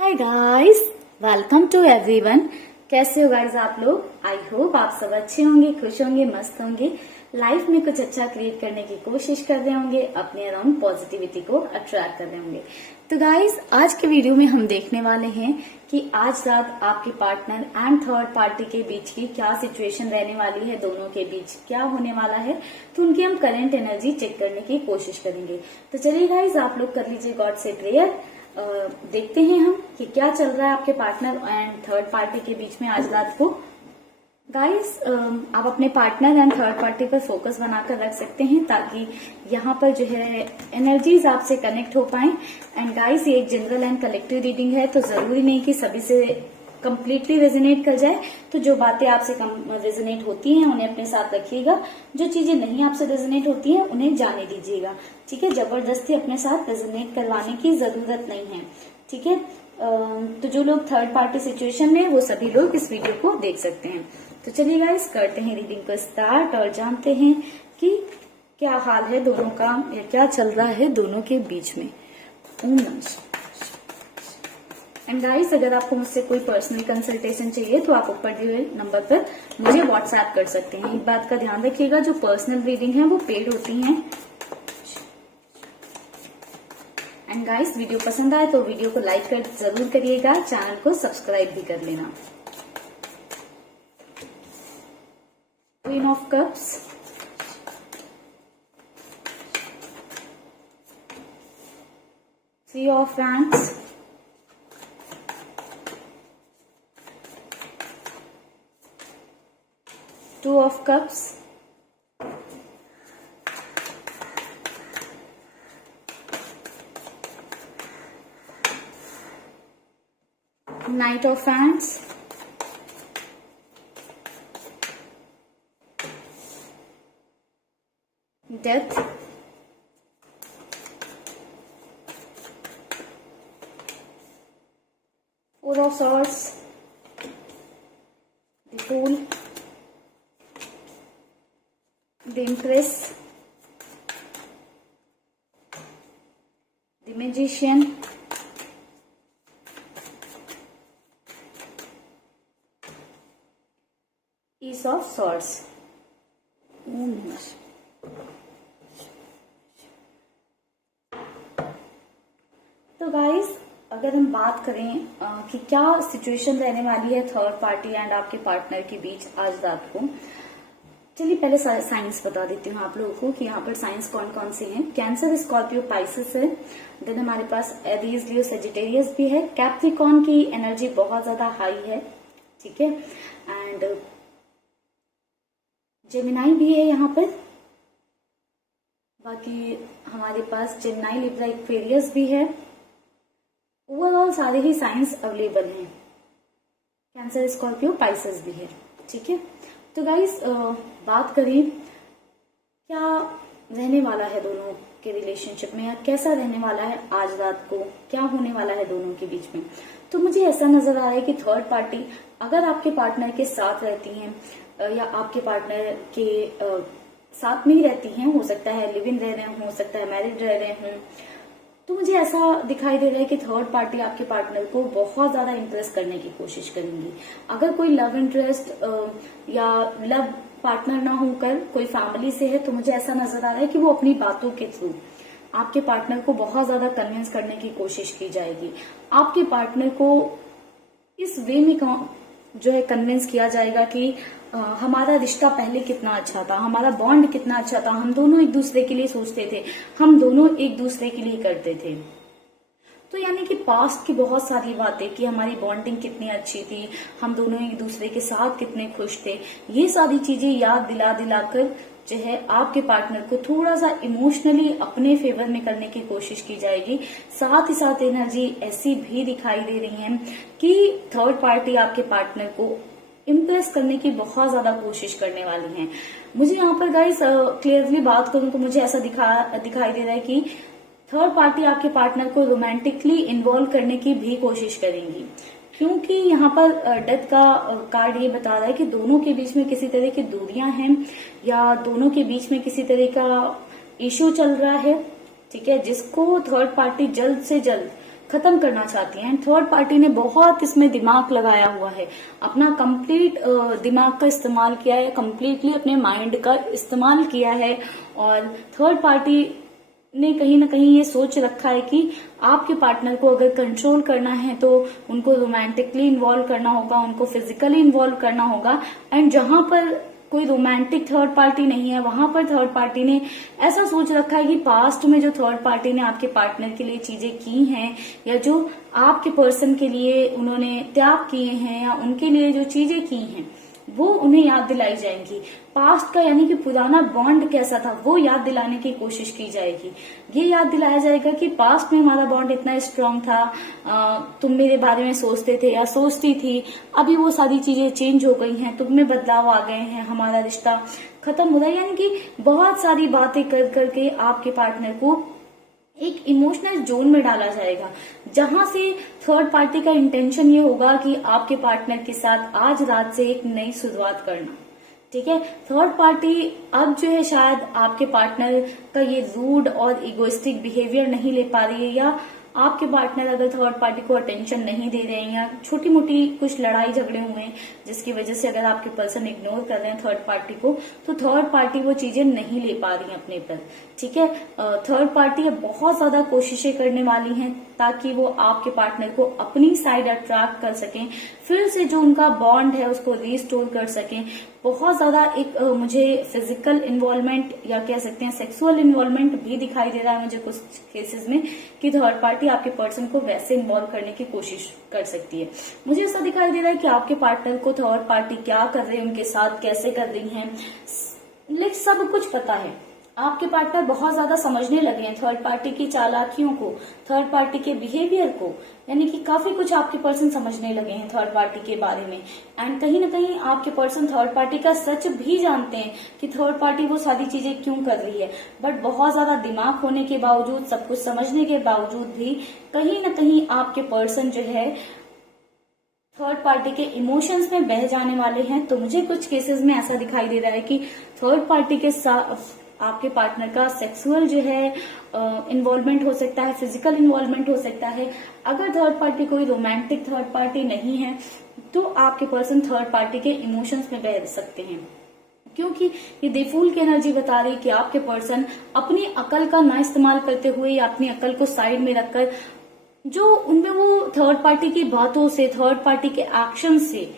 Hi guys, welcome to everyone. कैसे हो guys आप लोग? आई होप आप सब अच्छे होंगे, खुश होंगे, मस्त होंगे, लाइफ में कुछ अच्छा क्रिएट करने की कोशिश कर रहे होंगे, अपने अराउंड पॉजिटिविटी को अट्रैक्ट कर रहे होंगे। तो गाइस, आज के वीडियो में हम देखने वाले हैं कि आज रात आपके पार्टनर एंड थर्ड पार्टी के बीच की क्या सिचुएशन रहने वाली है, दोनों के बीच क्या होने वाला है। तो उनकी हम करंट एनर्जी चेक करने की कोशिश करेंगे। तो चलिए गाइस, आप लोग कर लीजिए गॉड से प्रेयर। देखते हैं हम कि क्या चल रहा है आपके पार्टनर एंड थर्ड पार्टी के बीच में आज रात को। गाइस, आप अपने पार्टनर एंड थर्ड पार्टी पर फोकस बनाकर रख सकते हैं ताकि यहाँ पर जो है एनर्जीज आपसे कनेक्ट हो पाए। एंड गाइस, ये एक जनरल एंड कलेक्टिव रीडिंग है, तो जरूरी नहीं कि सभी से कंप्लीटली रेजोनेट कर जाए। तो जो बातें आपसे रेजोनेट होती हैं उन्हें अपने साथ रखिएगा, जो चीजें नहीं आपसे रेजोनेट होती हैं उन्हें जाने दीजिएगा। ठीक है, जबरदस्ती अपने साथ रेजोनेट करवाने की जरूरत नहीं है। ठीक है, तो जो लोग थर्ड पार्टी सिचुएशन में वो सभी लोग इस वीडियो को देख सकते हैं। तो चलिए गाइस, करते हैं रीडिंग को स्टार्ट और जानते हैं कि क्या हाल है दोनों का या क्या चल रहा है दोनों के बीच में। ओम नमः शिवाय। एंड गाइस, अगर आपको मुझसे कोई पर्सनल कंसल्टेशन चाहिए तो आप ऊपर दिए हुए नंबर पर मुझे व्हाट्सएप कर सकते हैं। एक बात का ध्यान रखिएगा, जो पर्सनल रीडिंग है वो पेड होती हैं। एंड गाइस, वीडियो पसंद आए तो वीडियो को लाइक कर जरूर करिएगा, चैनल को सब्सक्राइब भी कर लेना। Queen of cups, three of wands, two of cups, knight of wands, death, four of swords, the fool, the Empress, the Magician, Ace of Swords। तो गाइस, अगर हम बात करें कि क्या सिचुएशन रहने वाली है थर्ड पार्टी एंड आपके पार्टनर के बीच आज रात को, चलिए पहले साइंस बता देती हूँ आप लोगों को कि यहाँ पर साइंस कौन कौन से हैं। कैंसर, स्कॉर्पियो, पाइसेस है। देन हमारे पास एरीज, लियो, सेजिटेरियस भी है। कैप्रिकॉर्न की एनर्जी बहुत ज्यादा हाई है। ठीक है, एंड जेमिनाई भी है यहाँ पर। बाकी हमारे पास जेमिनाई, लिब्रा, एक्वेरियस भी है। ओवरऑल सारे ही साइंस अवेलेबल हैं। कैंसर, स्कॉर्पियो, पाइसेस भी है। ठीक है, तो गाइस, बात करें क्या रहने वाला है दोनों के रिलेशनशिप में या कैसा रहने वाला है आज रात को, क्या होने वाला है दोनों के बीच में। तो मुझे ऐसा नजर आ रहा है कि थर्ड पार्टी अगर आपके पार्टनर के साथ रहती हैं या आपके पार्टनर के साथ में ही रहती हैं, हो सकता है लिव इन रह रहे हों, हो सकता है मैरिड रह रहे हों, तो मुझे ऐसा दिखाई दे रहा है कि थर्ड पार्टी आपके पार्टनर को बहुत ज्यादा इम्प्रेस करने की कोशिश करेंगी। अगर कोई लव इंटरेस्ट या लव पार्टनर ना होकर कोई फैमिली से है, तो मुझे ऐसा नजर आ रहा है कि वो अपनी बातों के थ्रू आपके पार्टनर को बहुत ज्यादा कन्विंस करने की कोशिश की जाएगी। आपके पार्टनर को इस वे में जो है कन्विंस किया जाएगा कि हमारा रिश्ता पहले कितना अच्छा था, हमारा बॉन्ड कितना अच्छा था, हम दोनों एक दूसरे के लिए सोचते थे, हम दोनों एक दूसरे के लिए करते थे। तो यानी कि पास्ट की बहुत सारी बातें कि हमारी बॉन्डिंग कितनी अच्छी थी, हम दोनों एक दूसरे के साथ कितने खुश थे, ये सारी चीजें याद दिला दिलाकर जो है आपके पार्टनर को थोड़ा सा इमोशनली अपने फेवर में करने की कोशिश की जाएगी। साथ ही साथ एनर्जी ऐसी भी दिखाई दे रही है कि थर्ड पार्टी आपके पार्टनर को इम्प्रेस करने की बहुत ज्यादा कोशिश करने वाली हैं। मुझे यहाँ पर गाइस क्लियरली बात करूं तो मुझे ऐसा दिखाई दे रहा है कि थर्ड पार्टी आपके पार्टनर को रोमांटिकली इन्वॉल्व करने की भी कोशिश करेंगी, क्योंकि यहाँ पर डेथ का कार्ड ये बता रहा है कि दोनों के बीच में किसी तरह की दूरियां हैं या दोनों के बीच में किसी तरह का इश्यू चल रहा है। ठीक है, जिसको थर्ड पार्टी जल्द से जल्द खत्म करना चाहती हैं। थर्ड पार्टी ने बहुत इसमें दिमाग लगाया हुआ है, अपना कंप्लीट दिमाग का इस्तेमाल किया है, कंप्लीटली अपने माइंड का इस्तेमाल किया है। और थर्ड पार्टी ने कहीं ना कहीं ये सोच रखा है कि आपके पार्टनर को अगर कंट्रोल करना है तो उनको रोमांटिकली इन्वॉल्व करना होगा, उनको फिजिकली इन्वॉल्व करना होगा। एंड जहां पर कोई रोमांटिक थर्ड पार्टी नहीं है, वहां पर थर्ड पार्टी ने ऐसा सोच रखा है कि पास्ट में जो थर्ड पार्टी ने आपके पार्टनर के लिए चीजें की हैं, या जो आपके पर्सन के लिए उन्होंने त्याग किए हैं, या उनके लिए जो चीजें की हैं, वो उन्हें याद दिलाई जाएंगी। पास्ट का यानी कि पुराना बॉन्ड कैसा था वो याद दिलाने की कोशिश की जाएगी। ये याद दिलाया जाएगा कि पास्ट में हमारा बॉन्ड इतना स्ट्रांग था, तुम मेरे बारे में सोचते थे या सोचती थी, अभी वो सारी चीजें चेंज हो गई हैं, तुम में बदलाव आ गए हैं, हमारा रिश्ता खत्म हो रहा है। यानी कि बहुत सारी बातें कर करके आपके पार्टनर को एक इमोशनल जोन में डाला जाएगा, जहां से थर्ड पार्टी का इंटेंशन ये होगा कि आपके पार्टनर के साथ आज रात से एक नई शुरुआत करना। ठीक है, थर्ड पार्टी अब जो है शायद आपके पार्टनर का ये रूड और इगोइस्टिक बिहेवियर नहीं ले पा रही है, या आपके पार्टनर अगर थर्ड पार्टी को अटेंशन नहीं दे रहे हैं, या छोटी मोटी कुछ लड़ाई झगड़े हुए हैं जिसकी वजह से अगर आपके पर्सन इग्नोर कर रहे हैं थर्ड पार्टी को, तो थर्ड पार्टी वो चीजें नहीं ले पा रही है अपने पर। ठीक है, थर्ड पार्टी बहुत ज्यादा कोशिशें करने वाली हैं ताकि वो आपके पार्टनर को अपनी साइड अट्रैक्ट कर सकें, फिर से जो उनका बॉन्ड है उसको रिस्टोर कर सकें। बहुत ज्यादा एक मुझे फिजिकल इन्वॉल्वमेंट या कह सकते हैं सेक्सुअल इन्वॉल्वमेंट भी दिखाई दे रहा है मुझे कुछ केसेस में, कि थर्ड पार्टी आपके पर्सन को वैसे इन्वॉल्व करने की कोशिश कर सकती है। मुझे ऐसा दिखाई दे रहा है कि आपके पार्टनर को थर्ड पार्टी क्या कर रहे हैं, उनके साथ कैसे कर रही है, लेकिन सब कुछ पता है। आपके पार्टनर बहुत ज्यादा समझने लगे हैं थर्ड पार्टी की चालाकियों को, थर्ड पार्टी के बिहेवियर को, यानी कि काफी कुछ आपके पर्सन समझने लगे हैं थर्ड पार्टी के बारे में। एंड कहीं ना कहीं आपके पर्सन थर्ड पार्टी का सच भी जानते हैं कि थर्ड पार्टी वो सारी चीजें क्यों कर रही है, बट बहुत ज्यादा दिमाग होने के बावजूद, सब कुछ समझने के बावजूद भी कहीं ना कहीं आपके पर्सन जो है थर्ड पार्टी के इमोशंस में बह जाने वाले हैं। तो मुझे कुछ केसेस में ऐसा दिखाई दे रहा है कि थर्ड पार्टी के साथ आपके पार्टनर का सेक्सुअल जो है इन्वॉल्वमेंट हो सकता है, फिजिकल इन्वॉल्वमेंट हो सकता है। अगर थर्ड पार्टी कोई रोमांटिक थर्ड पार्टी नहीं है तो आपके पर्सन थर्ड पार्टी के इमोशंस में बह सकते हैं, क्योंकि ये द फूल की एनर्जी बता रही है कि आपके पर्सन अपनी अकल का ना इस्तेमाल करते हुए या अपनी अकल को साइड में रखकर जो उनमें वो थर्ड पार्टी की बातों से, थर्ड पार्टी के एक्शन से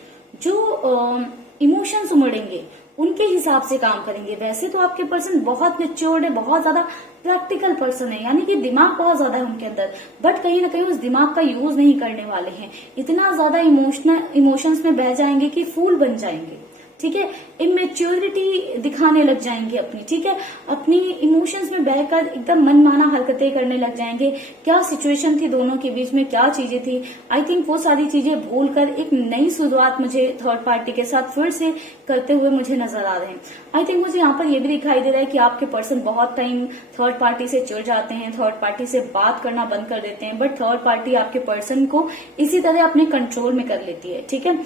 जो इमोशंस उमड़ेंगे उनके हिसाब से काम करेंगे। वैसे तो आपके पर्सन बहुत मैच्योर्ड है, बहुत ज्यादा प्रैक्टिकल पर्सन है, यानी कि दिमाग बहुत ज्यादा है उनके अंदर, बट कहीं ना कहीं उस दिमाग का यूज नहीं करने वाले हैं। इतना ज्यादा इमोशंस में बह जाएंगे कि फूल बन जाएंगे। ठीक है, इमेच्योरिटी दिखाने लग जाएंगे अपनी, ठीक है, अपनी इमोशंस में बहकर एकदम मनमाना हरकतें करने लग जाएंगे। क्या सिचुएशन थी दोनों के बीच में, क्या चीजें थी, आई थिंक वो सारी चीजें भूलकर एक नई शुरुआत मुझे थर्ड पार्टी के साथ फिर से करते हुए मुझे नजर आ रहे हैं। आई थिंक मुझे यहाँ पर यह भी दिखाई दे रहा है कि आपके पर्सन बहुत टाइम थर्ड पार्टी से चिढ़ जाते हैं, थर्ड पार्टी से बात करना बंद कर देते हैं, बट थर्ड पार्टी आपके पर्सन को इसी तरह अपने कंट्रोल में कर लेती है। ठीक है,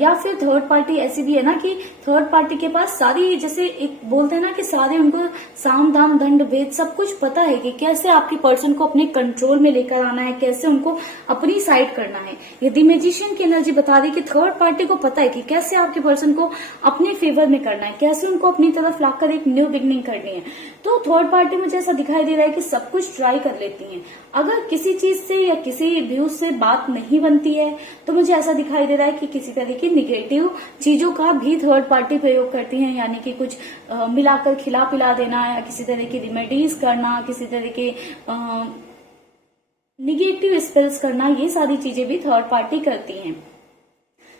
या फिर थर्ड पार्टी ऐसी भी है ना कि थर्ड पार्टी के पास सारी, जैसे एक बोलते हैं ना कि सारे उनको साम दाम दंड भेद सब कुछ पता है कि कैसे आपके पर्सन को अपने कंट्रोल में लेकर आना है, कैसे उनको अपनी साइड करना है। ये द मैजिशियन की एनर्जी बता रही है कि थर्ड पार्टी को पता है कि कैसे आपके पर्सन को अपने फेवर में करना है, कैसे उनको अपनी तरफ लाकर एक न्यू बिगनिंग करनी है। तो थर्ड पार्टी मुझे ऐसा दिखाई दे रहा है कि सब कुछ ट्राई कर लेती है। अगर किसी चीज से या किसी व्यूज से बात नहीं बनती है तो मुझे ऐसा दिखाई दे रहा है कि किसी तरह की निगेटिव चीजों का भी थर्ड पार्टी प्रयोग करती है, यानी कि कुछ मिलाकर खिला पिला देना या किसी तरह की रेमेडीज करना, किसी तरह के निगेटिव स्पेल्स करना, ये सारी चीजें भी थर्ड पार्टी करती हैं।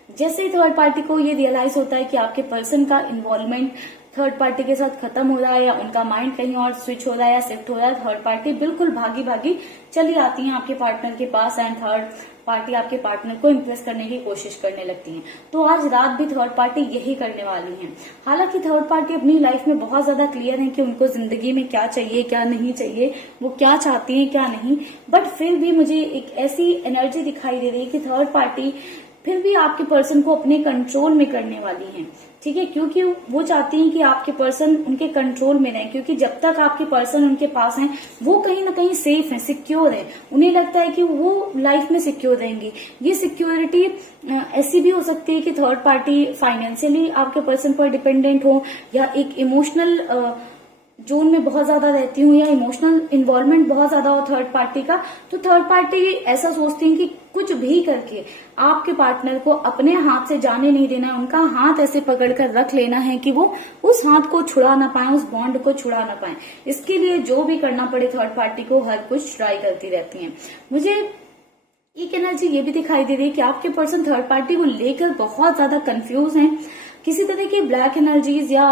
जैसे थर्ड पार्टी को ये रियलाइज होता है कि आपके पर्सन का इन्वॉल्वमेंट थर्ड पार्टी के साथ खत्म हो रहा है या उनका माइंड कहीं और स्विच हो रहा है या शिफ्ट हो रहा है, थर्ड पार्टी बिल्कुल भागी भागी चली आती है आपके पार्टनर के पास एंड थर्ड पार्टी आपके पार्टनर को इम्प्रेस करने की कोशिश करने लगती है। तो आज रात भी थर्ड पार्टी यही करने वाली है। हालांकि थर्ड पार्टी अपनी लाइफ में बहुत ज्यादा क्लियर है कि उनको जिंदगी में क्या चाहिए क्या नहीं चाहिए, वो क्या चाहती है क्या नहीं, बट फिर भी मुझे एक ऐसी एनर्जी दिखाई दे रही है कि थर्ड पार्टी फिर भी आपके पर्सन को अपने कंट्रोल में करने वाली हैं, ठीक है, क्योंकि वो चाहती हैं कि आपके पर्सन उनके कंट्रोल में रहें, क्योंकि जब तक आपके पर्सन उनके पास हैं वो कहीं ना कहीं सेफ हैं, सिक्योर हैं, उन्हें लगता है कि वो लाइफ में सिक्योर रहेंगी। ये सिक्योरिटी ऐसी भी हो सकती है कि थर्ड पार्टी फाइनेंशियली आपके पर्सन पर डिपेंडेंट हो, या एक इमोशनल जोन में बहुत ज्यादा रहती हूँ, या इमोशनल इन्वॉल्वमेंट बहुत ज्यादा हो थर्ड पार्टी का। तो थर्ड पार्टी ऐसा सोचती है कि कुछ भी करके आपके पार्टनर को अपने हाथ से जाने नहीं देना है, उनका हाथ ऐसे पकड़कर रख लेना है कि वो उस हाथ को छुड़ा ना पाए, उस बॉन्ड को छुड़ा ना पाए। इसके लिए जो भी करना पड़े थर्ड पार्टी को हर कुछ ट्राई करती रहती हैं। मुझे एक एनर्जी ये भी दिखाई दे रही है कि आपके पर्सन थर्ड पार्टी को लेकर बहुत ज्यादा कंफ्यूज हैं। किसी तरह की ब्लैक एनर्जीज या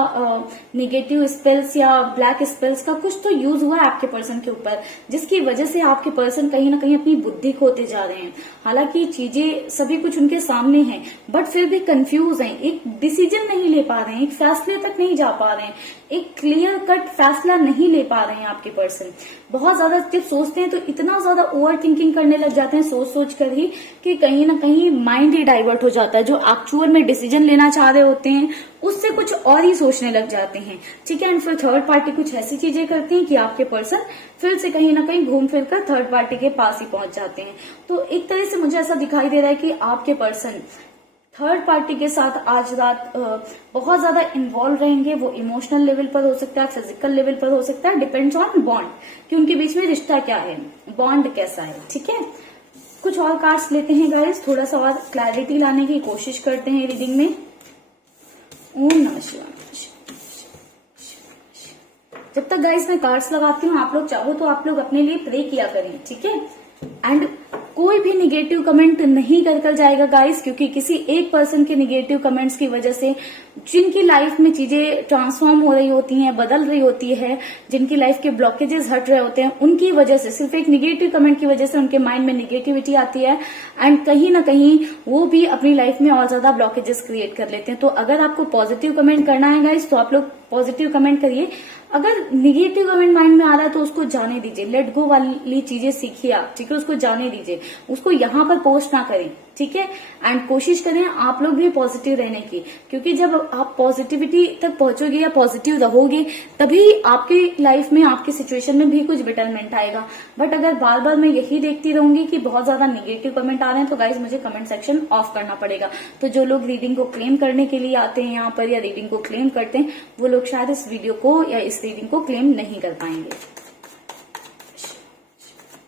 नेगेटिव स्पेल्स या ब्लैक स्पेल्स का कुछ तो यूज हुआ है आपके पर्सन के ऊपर, जिसकी वजह से आपके पर्सन कहीं ना कहीं अपनी बुद्धि खोते जा रहे हैं। हालांकि चीजें सभी कुछ उनके सामने हैं, बट फिर भी कंफ्यूज हैं, एक डिसीजन नहीं ले पा रहे हैं, एक फैसले तक नहीं जा पा रहे हैं, एक क्लियर कट फैसला नहीं ले पा रहे हैं आपके पर्सन। बहुत ज्यादा जब सोचते हैं तो इतना ज्यादा ओवर थिंकिंग करने लग जाते हैं सोच सोच कर ही, कि कहीं ना कहीं माइंड ही डाइवर्ट हो जाता है। जो एक्चुअल में डिसीजन लेना चाह रहे होते हैं उससे कुछ और ही सोचने लग जाते हैं, ठीक है। एंड फिर थर्ड पार्टी कुछ ऐसी चीजें करती है कि आपके पर्सन फिर से कहीं ना कहीं घूम फिर कर थर्ड पार्टी के पास ही पहुंच जाते हैं। तो एक तरह से मुझे ऐसा दिखाई दे रहा है कि आपके पर्सन थर्ड पार्टी के साथ आज रात बहुत ज्यादा इन्वॉल्व रहेंगे। वो इमोशनल लेवल पर हो सकता है, फिजिकल लेवल पर हो सकता है, डिपेंड्स ऑन बॉन्ड कि उनके बीच में रिश्ता क्या है, बॉन्ड कैसा है, ठीक है। कुछ और कार्ड्स लेते हैं गाइस, थोड़ा सा और क्लैरिटी लाने की कोशिश करते हैं रीडिंग में। ओम नमः शिवाय। जब तक गाइस मैं कार्ड्स लगाती हूँ, आप लोग चाहो तो आप लोग अपने लिए प्रे किया करें, ठीक है। एंड कोई भी निगेटिव कमेंट नहीं कर जाएगा गाइस, क्योंकि किसी एक पर्सन के निगेटिव कमेंट्स की वजह से जिनकी लाइफ में चीजें ट्रांसफॉर्म हो रही होती हैं, बदल रही होती है, जिनकी लाइफ के ब्लॉकेजेस हट रहे होते हैं, उनकी वजह से, सिर्फ एक निगेटिव कमेंट की वजह से उनके माइंड में निगेटिविटी आती है एंड कहीं ना कहीं वो भी अपनी लाइफ में और ज्यादा ब्लॉकेजेस क्रिएट कर लेते हैं। तो अगर आपको पॉजिटिव कमेंट करना है गाइस तो आप लोग पॉजिटिव कमेंट करिए। अगर निगेटिव कमेंट माइंड में आ रहा है तो उसको जाने दीजिए, लेट गो वाली चीजें सीखिए आप, ठीक है, उसको जाने दीजिए, उसको यहाँ पर पोस्ट ना करें, ठीक है। एंड कोशिश करें आप लोग भी पॉजिटिव रहने की, क्योंकि जब आप पॉजिटिविटी तक पहुंचोगे या पॉजिटिव रहोगे तभी आपकी लाइफ में, आपकी सिचुएशन में भी कुछ बेटरमेंट आएगा। बट अगर बार बार मैं यही देखती रहूंगी कि बहुत ज्यादा निगेटिव कमेंट आ रहे हैं तो गाइज मुझे कमेंट सेक्शन ऑफ करना पड़ेगा। तो जो लोग रीडिंग को क्लेम करने के लिए आते हैं यहाँ पर या रीडिंग को क्लेम करते हैं, वो लोग शायद इस वीडियो को या इस रीडिंग को क्लेम नहीं कर पाएंगे।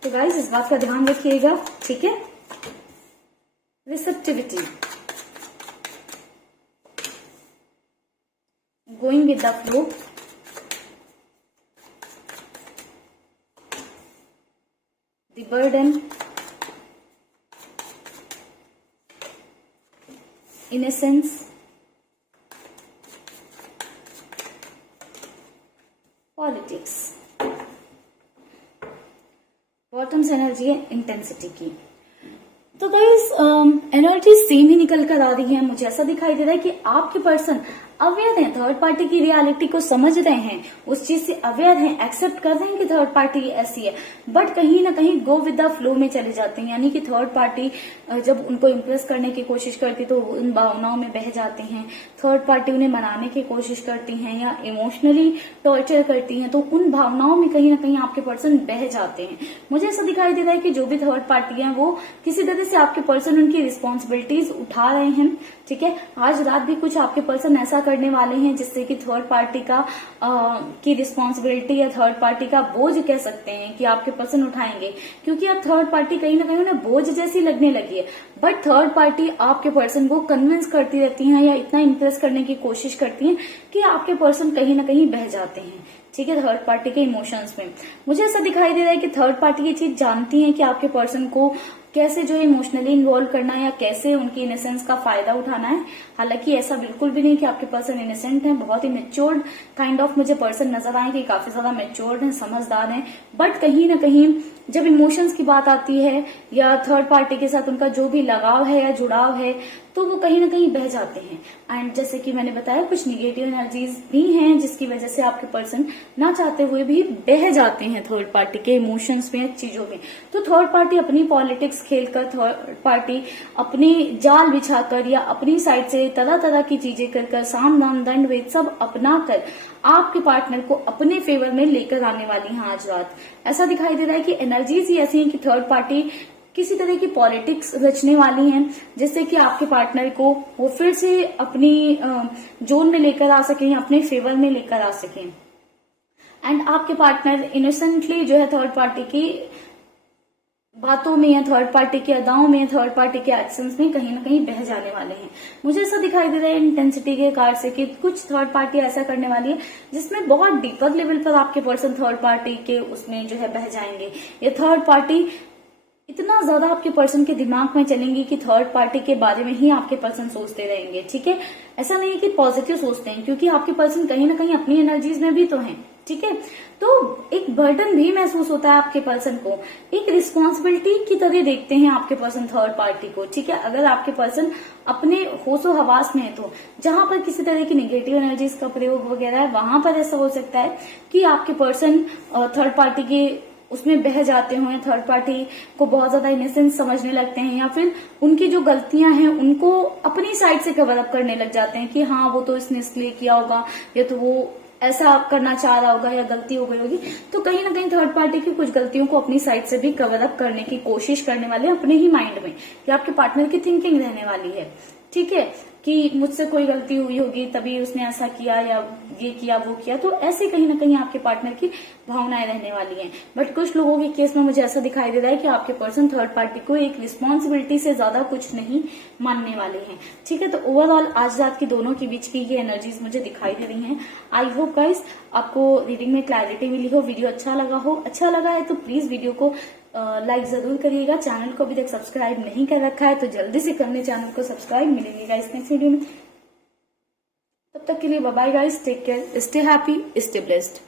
तो गाइज इस बात का ध्यान रखिएगा, ठीक है। Receptivity, going with the flow, the burden, innocence, politics, bottoms energy है इंटेंसिटी की। तो गाइस एनर्जी सेम ही निकल कर आ रही है। मुझे ऐसा दिखाई दे रहा है कि आपके पर्सन अवेयर हैं, थर्ड पार्टी की रियलिटी को समझ रहे हैं, उस चीज से अवेयर हैं, एक्सेप्ट कर रहे हैं कि थर्ड पार्टी ऐसी है, बट कहीं ना कहीं गो विद द फ्लो में चले जाते हैं। यानी कि थर्ड पार्टी जब उनको इम्प्रेस करने की कोशिश करती तो उन भावनाओं में बह जाते हैं। थर्ड पार्टी उन्हें मनाने की कोशिश करती हैं या इमोशनली टॉर्चर करती हैं, तो उन भावनाओं में कहीं ना कहीं आपके पर्सन बह जाते हैं। मुझे ऐसा दिखाई दे रहा है कि जो भी थर्ड पार्टी है वो किसी तरह से आपके पर्सन उनकी रिस्पॉन्सिबिलिटीज उठा रहे हैं, ठीक है। आज रात भी कुछ आपके पर्सन ऐसा करने वाले हैं जिससे कि थर्ड पार्टी का की रिस्पॉन्सिबिलिटी या थर्ड पार्टी का बोझ कह सकते हैं कि आपके पर्सन उठाएंगे, क्योंकि अब थर्ड पार्टी कहीं ना कहीं उन्हें बोझ जैसी लगने लगी है। बट थर्ड पार्टी आपके पर्सन को कन्विंस करती रहती है या इतना इम्प्रेस करने की कोशिश करती है कि आपके पर्सन कहीं ना कहीं बह जाते हैं, ठीक है, थर्ड पार्टी के इमोशंस में। मुझे ऐसा दिखाई दे रहा है कि थर्ड पार्टी ये चीज जानती है कि आपके पर्सन को कैसे जो है इमोशनली इन्वॉल्व करना है या कैसे उनकी इनोसेंस का फायदा उठाना है। हालांकि ऐसा बिल्कुल भी नहीं कि आपके पर्सन इनोसेंट हैं, बहुत ही मेच्योर्ड काइंड ऑफ मुझे पर्सन नजर आए कि काफी ज्यादा मेच्योर्ड हैं, समझदार हैं। बट कहीं ना कहीं जब इमोशंस की बात आती है या थर्ड पार्टी के साथ उनका जो भी लगाव है या जुड़ाव है तो वो कहीं ना कहीं बह जाते हैं। एंड जैसे कि मैंने बताया कुछ निगेटिव एनर्जीज भी हैं जिसकी वजह से आपके पर्सन ना चाहते हुए भी बह जाते हैं थर्ड पार्टी के इमोशंस में, चीजों में। तो थर्ड पार्टी अपनी पॉलिटिक्स खेलकर, थर्ड पार्टी अपनी जाल बिछाकर या अपनी साइड से तरह तरह की चीजें कर साम दाम दंड भेद सब अपना कर आपके पार्टनर को अपने फेवर में लेकर आने वाली हैं आज रात। ऐसा दिखाई दे रहा है कि एनर्जीज ही ऐसी हैं कि थर्ड पार्टी किसी तरह की पॉलिटिक्स रचने वाली हैं, जिससे कि आपके पार्टनर को वो फिर से अपनी जोन में लेकर आ सकें या अपने फेवर में लेकर आ सकें। एंड आपके पार्टनर इनोसेंटली जो है थर्ड पार्टी की बातों में या थर्ड पार्टी की अदाओं में, थर्ड पार्टी के एक्शंस में कहीं ना कहीं बह जाने वाले हैं। मुझे ऐसा दिखाई दे रहा है इंटेंसिटी के कार्ड से कि कुछ थर्ड पार्टी ऐसा करने वाली है जिसमें बहुत डीपर लेवल पर आपके पर्सन थर्ड पार्टी के उसमें जो है बह जाएंगे। ये थर्ड पार्टी इतना ज्यादा आपके पर्सन के दिमाग में चलेंगी कि थर्ड पार्टी के बारे में ही आपके पर्सन सोचते रहेंगे। ठीक है, ऐसा नहीं है कि पॉजिटिव सोचते हैं, क्योंकि आपके पर्सन कहीं ना कहीं अपनी एनर्जीज में भी तो हैं। ठीक है, तो एक बर्डन भी महसूस होता है आपके पर्सन को, एक रिस्पॉन्सिबिलिटी की तरह देखते हैं आपके पर्सन थर्ड पार्टी को। ठीक है, अगर आपके पर्सन अपने होशो हवास में है तो जहां पर किसी तरह की नेगेटिव एनर्जीज का प्रयोग वगैरह है, वहां पर ऐसा हो सकता है कि आपके पर्सन थर्ड पार्टी के उसमें बह जाते हो, थर्ड पार्टी को बहुत ज्यादा इनोसेंस समझने लगते हैं, या फिर उनकी जो गलतियां हैं उनको अपनी साइड से कवर अप करने लग जाते हैं कि हाँ वो तो इसने इसलिए किया होगा, या तो वो ऐसा करना चाह रहा होगा, या गलती हो गई होगी। तो कहीं ना कहीं थर्ड पार्टी की कुछ गलतियों को अपनी साइड से भी कवर अप करने की कोशिश करने वाले हैं अपने ही माइंड में, कि आपके पार्टनर की थिंकिंग रहने वाली है। ठीक है, कि मुझसे कोई गलती हुई होगी तभी उसने ऐसा किया, या ये किया वो किया, तो ऐसे कहीं ना कहीं आपके पार्टनर की भावनाएं रहने वाली हैं। बट कुछ लोगों के केस में मुझे ऐसा दिखाई दे रहा है कि आपके पर्सन थर्ड पार्टी को एक रिस्पॉन्सिबिलिटी से ज्यादा कुछ नहीं मानने वाले हैं। ठीक है, तो ओवरऑल आज रात की दोनों के बीच की ये एनर्जीज मुझे दिखाई दे रही हैं। आई होप गाइस आपको रीडिंग में क्लैरिटी मिली हो, वीडियो अच्छा लगा हो। अच्छा लगा है तो प्लीज वीडियो को लाइक जरूर करिएगा। चैनल को अभी तक सब्सक्राइब नहीं कर रखा है तो जल्दी से कर ले चैनल को सब्सक्राइब। मिलेंगे गाइस नेक्स्ट वीडियो में, तब तक के लिए bye bye guys, take care, stay happy, stay blessed.